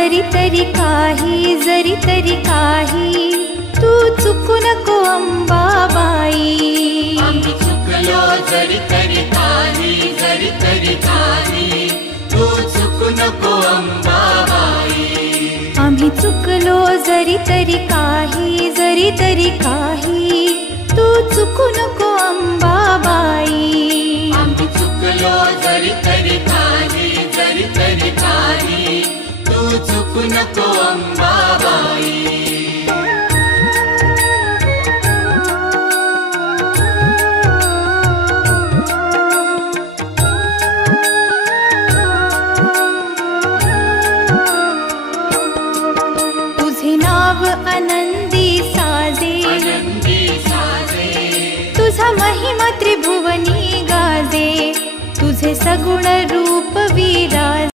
जरी तरी काही तू चुकू नको अंबाबाई। आम्ही चुकलो जरी तरी काही तू चुकू नको अंबाबाई। आम्ही चुकलो जरी तरी काही तू चुकू नको अंबाबाई। आम्ही चुकलो जरी तरी काही तू चुकू नको अंबाबाई। तुझे नाव आनंदी साजे तुझा महिमा त्रिभुवनी गाजे। तुझे सगुण रूप विराजे।